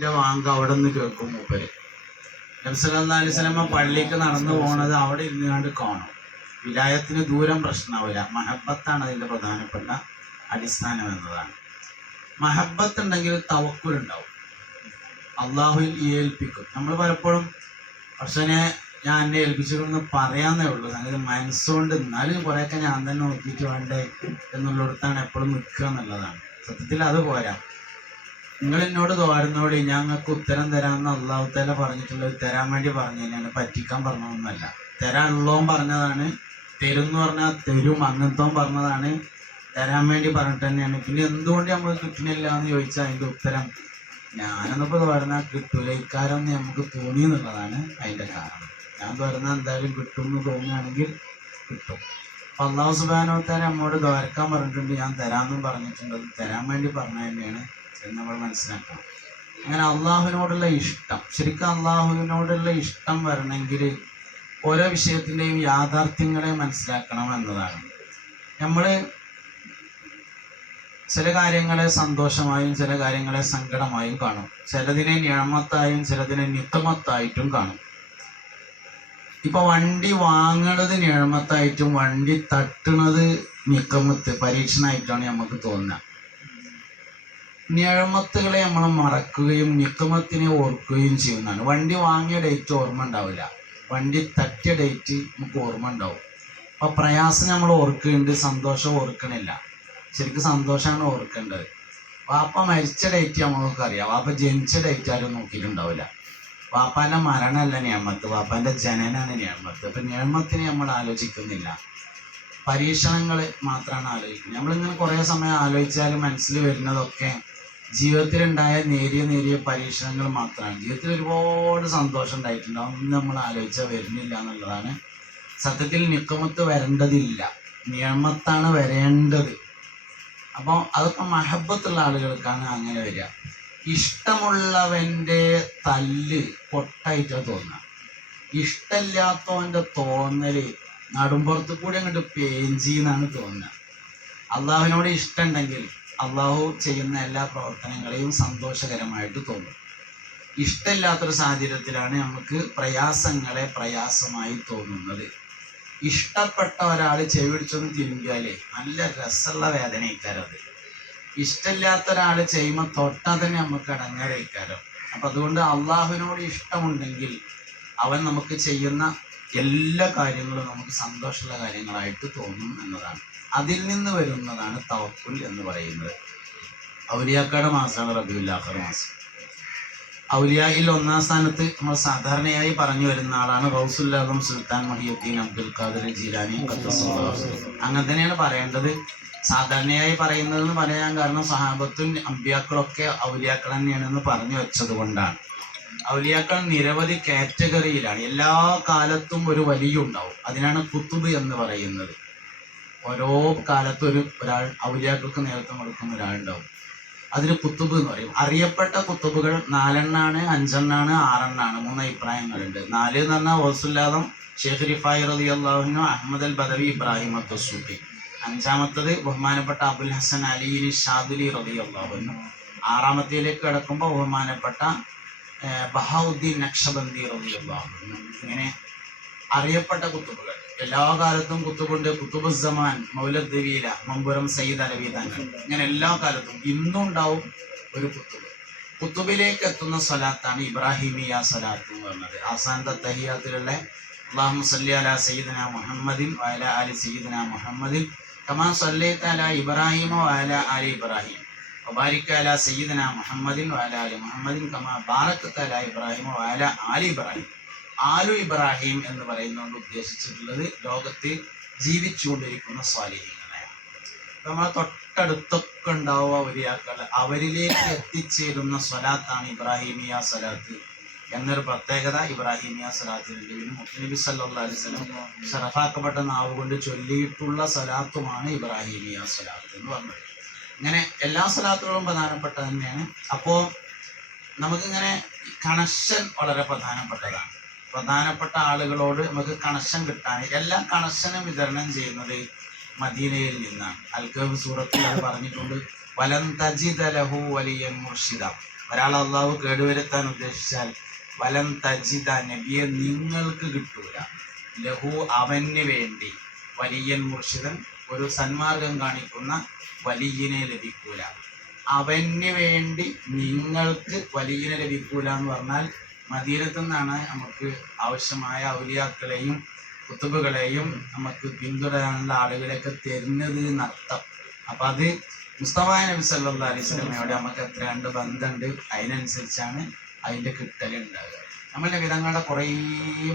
വാങ്ക് അവിടെ നിന്ന് കേൾക്കും മൂപ്പര്. നബി സല്ലല്ലാഹു അലൈഹി വസല്ലം പള്ളിക്ക് നടന്നു പോണത് അവിടെ ഇരുന്നാണ്ട് കാണും. വിലായത്തിന് ദൂരം പ്രശ്നമാവില്ല. മഹബത്താണ് അതിൻ്റെ പ്രധാനപ്പെട്ട അടിസ്ഥാനം എന്നതാണ്. മഹബത്ത് ഉണ്ടെങ്കിൽ തവക്കുൽ ഉണ്ടാവും, അള്ളാഹുവിൽ ഏൽപ്പിക്കും. നമ്മൾ പലപ്പോഴും പക്ഷേ ഞാൻ എന്നെ ഏൽപ്പിച്ചിട്ടൊന്ന് പറയാന്നേ ഉള്ളൂ, സംഗതി മനസ്സുകൊണ്ട്. എന്നാലും കുറേയൊക്കെ ഞാൻ തന്നെ നോക്കിയിട്ട് വേണ്ടേ എന്നുള്ളിടത്താണ് എപ്പോഴും നിൽക്കുക എന്നുള്ളതാണ്. സത്യത്തിൽ അത് പോരാ. നിങ്ങൾ എന്നോട് തോരുന്നോട് ഞങ്ങൾക്ക് ഉത്തരം തരാമെന്ന് അള്ളാഹു തആല പറഞ്ഞിട്ടുള്ളത് തരാൻ വേണ്ടി പറഞ്ഞു തന്നെയാണ്, പറ്റിക്കാൻ പറഞ്ഞതൊന്നുമല്ല. തരാനുള്ളവൻ പറഞ്ഞതാണ്, തരും എന്ന് പറഞ്ഞാൽ തരും, അങ്ങനത്തെ പറഞ്ഞതാണ്, തരാൻ വേണ്ടി പറഞ്ഞിട്ട് തന്നെയാണ്. പിന്നെ എന്തുകൊണ്ട് നമ്മൾ കിട്ടണില്ല എന്ന് ചോദിച്ചാൽ അതിൻ്റെ ഉത്തരം ഞാനെന്നിപ്പോൾ തോരുന്നാൽ കിട്ടൂല, ഇക്കാരം നമുക്ക് തോന്നി എന്നുള്ളതാണ് അതിൻ്റെ കാരണം. ഞാൻ തോരുന്നാൽ എന്തായാലും കിട്ടും എന്ന് തോന്നുകയാണെങ്കിൽ കിട്ടും. അപ്പം അള്ളാഹു സുബ്ഹാനഹു വ തആല നമ്മോട് ദ്വാരക്കാൻ പറഞ്ഞിട്ടുണ്ട്, ഞാൻ തരാമെന്നും പറഞ്ഞിട്ടുണ്ട്. അത് തരാൻ വേണ്ടി പറഞ്ഞത് തന്നെയാണ് എന്ന് നമ്മൾ മനസ്സിലാക്കണം. അങ്ങനെ അള്ളാഹുവിനോടുള്ള ഇഷ്ടം, ശരിക്കും അള്ളാഹുവിനോടുള്ള ഇഷ്ടം വരണമെങ്കിൽ ഓരോ വിഷയത്തിൻ്റെയും യാഥാർത്ഥ്യങ്ങളെ മനസ്സിലാക്കണം എന്നതാണ്. നമ്മൾ ചില കാര്യങ്ങളെ സന്തോഷമായും ചില കാര്യങ്ങളെ സങ്കടമായും കാണും. ചിലതിനെ നിഅമത്തായും ചിലതിനെ നിഖമത്തായിട്ടും കാണും. ഇപ്പൊ വണ്ടി വാങ്ങണത് നിഅമത്തായിട്ടും വണ്ടി തട്ടുന്നത് നിഖമത്ത്, പരീക്ഷണമായിട്ടാണ് നമുക്ക് തോന്നുക. നിഅമത്തുകളെ നമ്മൾ മറക്കുകയും നിഖമത്തിനെ ഓർക്കുകയും ചെയ്യുന്നതാണ്. വണ്ടി വാങ്ങിയ ഡേറ്റ് ഓർമ്മ ഉണ്ടാവില്ല, വണ്ടി തട്ടിയ ഡേറ്റ് നമുക്ക് ഓർമ്മ ഉണ്ടാവും. അപ്പൊ പ്രയാസം നമ്മൾ ഓർക്കുന്നുണ്ട്, സന്തോഷം ഓർക്കണില്ല. ശരിക്കും സന്തോഷമാണ് ഓർക്കേണ്ടത്. വാപ്പ മരിച്ച ഡേറ്റ് നമ്മൾക്ക് അറിയാം, വാപ്പ ജനിച്ച ഡേറ്റ് ആരും നോക്കിയിട്ടുണ്ടാവില്ല. വാപ്പാൻ്റെ മരണമല്ല നിഅമത്ത്, വാപ്പാൻ്റെ ജനനാണ് നിഅമത്ത്. അപ്പം നിഅമത്തിനെ നമ്മൾ ആലോചിക്കുന്നില്ല, പരീക്ഷണങ്ങൾ മാത്രമാണ് ആലോചിക്കുന്നത്. നമ്മളിങ്ങനെ കുറേ സമയം ആലോചിച്ചാൽ മനസ്സിൽ വരുന്നതൊക്കെ ജീവിതത്തിലുണ്ടായ നേരിയ പരീക്ഷണങ്ങൾ മാത്രമാണ്. ജീവിതത്തിൽ ഒരുപാട് സന്തോഷം ഉണ്ടായിട്ടുണ്ട്, അതൊന്നും നമ്മൾ ആലോചിച്ചാൽ വരുന്നില്ല എന്നുള്ളതാണ് സത്യത്തിൽ. നിഖമത്ത് വരേണ്ടതില്ല, നിഅമത്താണ് വരേണ്ടത്. അപ്പോൾ അതൊക്കെ മഹബത്തുള്ള ആളുകൾക്കാണ് അങ്ങനെ വരിക. ഇഷ്ടമുള്ളവൻ്റെ തല്ല് പൊട്ടായിട്ടാണ് തോന്നുക, ഇഷ്ടമില്ലാത്തവൻ്റെ തോന്നല് നടുമ്പുറത്ത് കൂടി അങ്ങോട്ട് പേഞ്ചി എന്നാണ് തോന്നുക. അള്ളാഹുവിനോട് ഇഷ്ടമുണ്ടെങ്കിൽ അള്ളാഹു ചെയ്യുന്ന എല്ലാ പ്രവർത്തനങ്ങളെയും സന്തോഷകരമായിട്ട് തോന്നും. ഇഷ്ടമില്ലാത്തൊരു സാഹചര്യത്തിലാണ് നമുക്ക് പ്രയാസങ്ങളെ പ്രയാസമായി തോന്നുന്നത്. ഇഷ്ടപ്പെട്ട ഒരാൾ ചെവിടിച്ചൊന്ന് തിരുമ്പിയാലേ നല്ല രസമുള്ള വേദനയിക്കാരം അത്. ഇഷ്ടമില്ലാത്ത ഒരാൾ ചെയ്യുമ്പോൾ തൊട്ടാൽ തന്നെ നമുക്ക് അടങ്ങാറയിക്കാരം. അപ്പം അതുകൊണ്ട് അള്ളാഹുവിനോട് ഇഷ്ടമുണ്ടെങ്കിൽ അവൻ നമുക്ക് ചെയ്യുന്ന എല്ലാ കാര്യങ്ങളും നമുക്ക് സന്തോഷമുള്ള കാര്യങ്ങളായിട്ട് തോന്നും എന്നതാണ്. അതിൽ നിന്ന് വരുന്നതാണ് തവക്കുൽ എന്ന് പറയുന്നത്. ഔലിയാക്കളുടെ മാസമാണ് റബീഉൽ ആഖിർ മാസം. ഔലിയായിൽ ഒന്നാം സ്ഥാനത്ത് നമ്മൾ സാധാരണയായി പറഞ്ഞു വരുന്ന ആളാണ് ഗൗസുൽ ആദം സുൽത്താൻ മുഹിയുദ്ദീൻ അബ്ദുൽ ഖാദിർ ജീലാനി ഖദ്ദസല്ലാഹു. അങ്ങനെ തന്നെയാണ് പറയേണ്ടത്. സാധാരണയായി പറയുന്നതെന്ന് പറയാൻ കാരണം സഹാബത്തും അമ്പിയാക്കളൊക്കെ ഔലിയാക്കൾ തന്നെയാണെന്ന് പറഞ്ഞു വെച്ചത് കൊണ്ടാണ്. ഔലിയാക്കൾ നിരവധി കാറ്റഗറിയിലാണ്. എല്ലാ കാലത്തും ഒരു വലിയുണ്ടാവും, അതിനാണ് കുത്തുബ് എന്ന് പറയുന്നത്. ഓരോ കാലത്തും ഒരാൾ ഔലിയാക്കൾക്ക് നേതൃത്വം കൊടുക്കുന്ന ഒരാളുണ്ടാവും, അതിന് കുത്തുബ് എന്ന് പറയും. അറിയപ്പെട്ട കുത്തുബുകൾ 4 എണ്ണാണ്, 5 എണ്ണാണ്, 6 എണ്ണാണ്, 3 അഭിപ്രായങ്ങളുണ്ട്. 4 എന്ന് പറഞ്ഞാൽ ഗൗസുൽ ആദം ഷെയ്ഖ് റിഫായി റളിയല്ലാഹു അൻഹു, അഹ്മദ് അൽ ബദവി, ഇബ്രാഹിം അദ്ദസൂഖി. 5-മത്തത് ബഹുമാനപ്പെട്ട അബുൽ ഹസൻ അലി ഷാദുലി റളിയല്ലാഹു അൻഹു. 6-മത്തേലേക്ക് കിടക്കുമ്പോൾ ബഹുമാനപ്പെട്ട ബഹാഉദ്ദീൻ നഖ്ശബന്ദി റളിയല്ലാഹു അൻഹു. ഇങ്ങനെ അറിയപ്പെട്ട കുത്തുബുകൾ. എല്ലാ കാലത്തും കുത്തുബുണ്ട്. കുത്തുബുസ്സമാൻ മൗലദ്ദവീല, മമ്പുറം സയ്യിദ് അലവി തങ്ങൾ. ഇങ്ങനെ എല്ലാ കാലത്തും ഇന്നും ഉണ്ടാവും ഒരു കുത്തുബ്. കുത്തുബിലേക്ക് എത്തുന്ന സ്വലാത്താണ് ഇബ്രാഹിമിയ സ്വലാത്ത് എന്ന് പറഞ്ഞത്. അവസാനത്തെ തഹിയ്യാത്തിലുള്ള അല്ലാഹുമ്മ സ്വല്ലി അലാ സയ്യിദിനാ മുഹമ്മദിൻ വഅലാ ആലി സയ്യിദിനാ മുഹമ്മദിൻ കമാ സ്വല്ലൈത അലാ ഇബ്രാഹിമ വഅലാ ആലി ഇബ്രാഹിം വബാരിക് അലാ സയ്യിദിനാ മുഹമ്മദിൻ വഅലാ ആലി മുഹമ്മദിൻ കമാ ബാറക്ത അലാ ഇബ്രാഹിമ വഅലാ ആലി ഇബ്രാഹിം. ആലു ഇബ്രാഹിം എന്ന് പറയുന്നതുകൊണ്ട് ഉദ്ദേശിച്ചിട്ടുള്ളത് ലോകത്ത് ജീവിച്ചുകൊണ്ടിരിക്കുന്ന സ്വാലിഹീങ്ങളെയാണ്. നമ്മളെ തൊട്ടടുത്തൊക്കെ ഉണ്ടാവുക ഔലിയാക്കൾ, അവരിലേക്ക് എത്തിച്ചേരുന്ന സ്വലാത്താണ് ഇബ്രാഹിമിയ സ്വലാത്ത് എന്നൊരു പ്രത്യേകത ഇബ്രാഹിമിയ സ്വലാത്തിനുണ്ട്. പിന്നെ മുത്തുനബി സല്ലല്ലാഹു അലൈഹി വസല്ലം ശറഫാക്കപ്പെട്ട നാവ് കൊണ്ട് ചൊല്ലിയിട്ടുള്ള സ്വലാത്തുമാണ് ഇബ്രാഹിമിയ സ്വലാത്ത് എന്ന് പറഞ്ഞത്. ഇങ്ങനെ എല്ലാ സ്വലാത്തുകളും പ്രധാനപ്പെട്ട തന്നെയാണ്. അപ്പോൾ നമുക്കിങ്ങനെ കണക്ഷൻ വളരെ പ്രധാനപ്പെട്ടതാണ്. പ്രധാനപ്പെട്ട ആളുകളോട് നമുക്ക് കണക്ഷൻ കിട്ടാൻ എല്ലാ കണക്ഷനും വിതരണം ചെയ്യുന്നത് മദീനയിൽ നിന്നാണ്. അൽ കഹ്ഫ് സൂറത്തിൽ അത് പറഞ്ഞിട്ടുണ്ട്, വലൻ തജിദ ലഹു വലിയൻ മുർഷിദ. ഒരാൾ അള്ളാഹു കേടുവരുത്താൻ ഉദ്ദേശിച്ചാൽ വലം തജിദ, നബിയെ നിങ്ങൾക്ക് കിട്ടൂല, ലഹു അവന് വേണ്ടി, വലിയൻ മുർഷിദൻ ഒരു സന്മാർഗം കാണിക്കുന്ന വലിയനെ ലഭിക്കൂല, അവന് വേണ്ടി നിങ്ങൾക്ക് വലിയനെ ലഭിക്കൂല എന്ന് പറഞ്ഞാൽ മദീനത്തു നിന്നാണ് നമുക്ക് ആവശ്യമായ ഔലിയാക്കളെയും കുത്തുബുകളെയും നമുക്ക് പിന്തുടരാനുള്ള ആളുകളെയൊക്കെ തരുന്നത് എന്നർത്ഥം. അപ്പം അത് മുസ്തഫ നബി സല്ലല്ലാഹു അലൈഹി വസല്ലമയോട് നമുക്ക് എത്ര കണ്ട് ബന്ധമുണ്ട്, അതിനനുസരിച്ചാണ് അതിൻ്റെ കിട്ടലുണ്ടാകുക. നമ്മളുടെ വിധങ്ങളുടെ കുറേ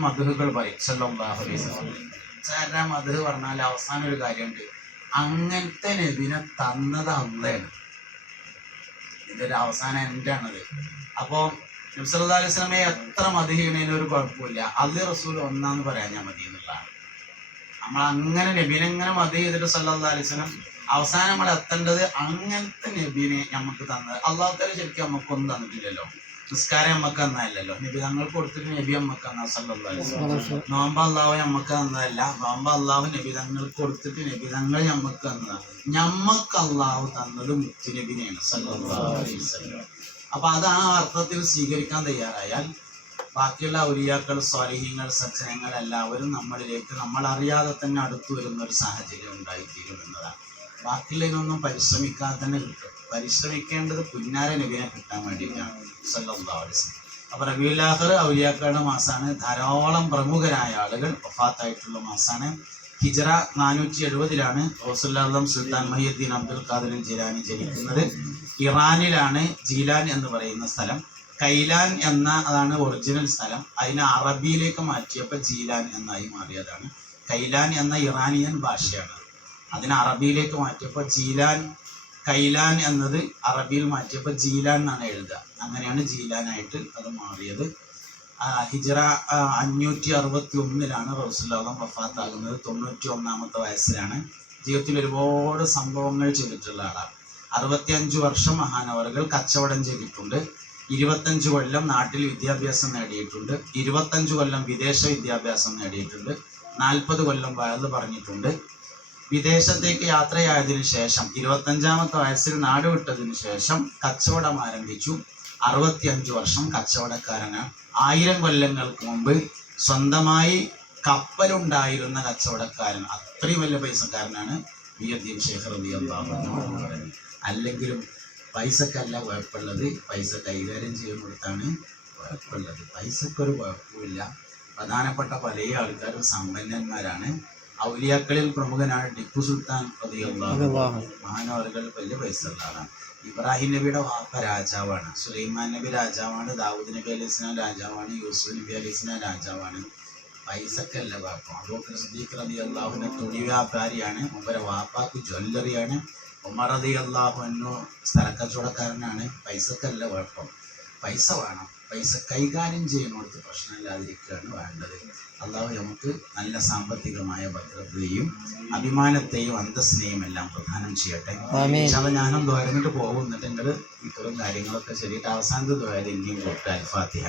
മദ്ഹുകൾ പറയും സല്ലല്ലാഹു അലൈഹി വസല്ലം. മദ്ഹ് പറഞ്ഞാൽ അവസാനം ഒരു കാര്യമുണ്ട്, അങ്ങനത്തെ നബിനെ തന്നത് അള്ളയാണ്. ഇതൊരു അവസാനം എൻ്റെയാണത്. അപ്പോൾ നബി സല്ലല്ലാഹു അലൈഹി വസല്ലമയെ എത്ര മദ്ഹ് ചെയ്യണതിന് ഒരു കുഴപ്പമില്ല, അള്ളി റസൂൽ ഒന്നാന്ന് പറയാൻ ഞാൻ മതി എന്നുള്ളതാണ്. നമ്മൾ അങ്ങനെ നബീനെ ഇങ്ങനെ മദ്ഹ് ചെയ്തിട്ട് സല്ലല്ലാഹു അലൈഹി വസല്ലം അവസാനം നമ്മൾ എത്തേണ്ടത് അങ്ങനത്തെ നബീനെ നമുക്ക് തന്നത്. അള്ളാഹു തആല ശരിക്കും നമുക്കൊന്നും തന്നിട്ടില്ലല്ലോ. നിസ്കാരം നമുക്ക് തന്നതല്ലല്ലോ, നബി തങ്ങൾക്ക് കൊടുത്തിട്ട് നബി നമുക്ക് തന്ന സല്ലല്ലാഹു അലൈഹി വസല്ലം. നോമ്പ് അള്ളാഹു നമുക്ക് തന്നതല്ല, നോമ്പ് അള്ളാഹു നബി തങ്ങൾക്ക് കൊടുത്തിട്ട് നബി തങ്ങൾ നമുക്ക് തന്നതാണ്. ഞമ്മക്ക് അള്ളാഹു തന്നത് മുത്തുനബിനെയാണ് സല്ലല്ലാഹു അലൈഹി വസല്ലം. അപ്പൊ അത് ആ അർത്ഥത്തിൽ സ്വീകരിക്കാൻ തയ്യാറായാൽ ബാക്കിയുള്ള ഔലിയാക്കൾ, സ്വാലിഹീങ്ങൾ, സജ്ജനങ്ങൾ എല്ലാവരും നമ്മളിലേക്ക് നമ്മൾ അറിയാതെ തന്നെ അടുത്തു വരുന്ന ഒരു സാഹചര്യം ഉണ്ടായിത്തീരും എന്നതാണ്. ബാക്കിയുള്ളതിനൊന്നും പരിശ്രമിക്കാതെ തന്നെ കിട്ടും. പരിശ്രമിക്കേണ്ടത് പുന്നാര നബിനെ കിട്ടാൻ വേണ്ടിയിട്ടാണ് സല്ലല്ലാഹു അലൈഹി വസല്ലം. അപ്പൊ റബീഉൽ ആഖിർ ഔലിയാക്കളുടെ മാസമാണ്. ധാരാളം പ്രമുഖരായ ആളുകൾ വഫാത്തായിട്ടുള്ള മാസമാണ്. ഹിജ്റ 470 ഗൗസുൽ സുൽത്താൻ മുഹ്യിദ്ദീൻ അബ്ദുൽ ഖാദിർ ജിലാനി ജനിക്കുന്നത്. ഇറാനിലാണ് ജീലാൻ എന്ന് പറയുന്ന സ്ഥലം. കൈലാൻ അതാണ് ഒറിജിനൽ സ്ഥലം. അതിനെ അറബിയിലേക്ക് മാറ്റിയപ്പോൾ ജീലാൻ എന്നായി മാറിയതാണ്. കൈലാൻ എന്ന ഇറാനിയൻ ഭാഷയാണ്. അതിനെ അറബിയിലേക്ക് മാറ്റിയപ്പോൾ ജീലാൻ, കൈലാൻ എന്നത് അറബിയിൽ മാറ്റിയപ്പോൾ ജീലാൻ എന്നാണ് എഴുതുക. അങ്ങനെയാണ് ജീലാനായിട്ട് അത് മാറിയത്. ഹിജ്റ 561 റസൂലുള്ളാഹി വഫാത്താകുന്നത്. 91 വയസ്സിലാണ്. ജീവിതത്തിൽ ഒരുപാട് സംഭവങ്ങൾ ചെയ്തിട്ടുള്ള ആളാണ്. 65 വർഷം മഹാനവറുകൾ കച്ചവടം ചെയ്തിട്ടുണ്ട്. 25 കൊല്ലം നാട്ടിൽ വിദ്യാഭ്യാസം നേടിയിട്ടുണ്ട്. 25 കൊല്ലം വിദേശ വിദ്യാഭ്യാസം നേടിയിട്ടുണ്ട്. 40 കൊല്ലം വയല് പറഞ്ഞിട്ടുണ്ട്. വിദേശത്തേക്ക് യാത്രയായതിനു ശേഷം 25-ാമത്തെ വയസ്സിൽ നാട് വിട്ടതിനു ശേഷം കച്ചവടം ആരംഭിച്ചു. 65 വർഷം കച്ചവടക്കാരനാണ്. 1000 കൊല്ലങ്ങൾക്ക് മുമ്പ് സ്വന്തമായി കപ്പലുണ്ടായിരുന്ന കച്ചവടക്കാരൻ. അത്രയും വലിയ പൈസക്കാരനാണ് മുഹ്യിദ്ദീൻ ശൈഖ് റളിയല്ലാഹു അൻഹു. അല്ലെങ്കിലും പൈസക്കല്ല കുഴപ്പമുള്ളത്, പൈസ കൈകാര്യം ചെയ്യുന്നിടത്താണ് കുഴപ്പമുള്ളത്. പൈസക്കൊരു കുഴപ്പമില്ല. പ്രധാനപ്പെട്ട പല ആൾക്കാരും സമ്പന്നന്മാരാണ്. ഔലിയാക്കളിൽ പ്രമുഖനാണ് ടിപ്പു സുൽത്താൻ റളിയല്ലാഹു അൻഹു. മഹാനവറുകൾ വലിയ പൈസ ഉള്ള ആളാണ്. ഇബ്രാഹിം നബിയുടെ വാപ്പ രാജാവാണ്. സുലൈമാൻ നബി രാജാവാണ്. ദാവൂദ് നബി അലൈഹി സ്വലാം രാജാവാണ്. യൂസുഫ് നബി അലൈഹി സ്വലാം രാജാവാണ്. പൈസക്കല്ല കുഴപ്പം. അബൂബക്കർ സിദ്ദീഖ് റളിയല്ലാഹു അൻഹു തുണി വ്യാപാരിയാണ്. മൂപ്പരെ വാപ്പാക്ക് ജ്വല്ലറിയാണ്. ഉമർ റളിയല്ലാഹു അൻഹു സ്ഥലക്കച്ചവടക്കാരനാണ്. പൈസക്കല്ല കുഴപ്പം. പൈസ വേണം. പൈസ കൈകാര്യം ചെയ്യുന്നിടത്ത് പ്രശ്നമില്ലാതിരിക്കുകയാണ് വേണ്ടത്. അള്ളാഹു നമുക്ക് നല്ല സാമ്പത്തികമായ ഭദ്രതയും അഭിമാനത്തെയും അന്തസ്സിനെയും എല്ലാം പ്രദാനം ചെയ്യട്ടെ. ഞാനും ദ്വാരന്നിട്ട് പോകുന്നിട്ട് നിങ്ങൾ ഇത്തരം കാര്യങ്ങളൊക്കെ ശരിയായിട്ട് അവസാനത്തെ ദ്വാരം ഇന്ത്യയും കൊടുത്ത് അൽ ഫാത്തിഹ.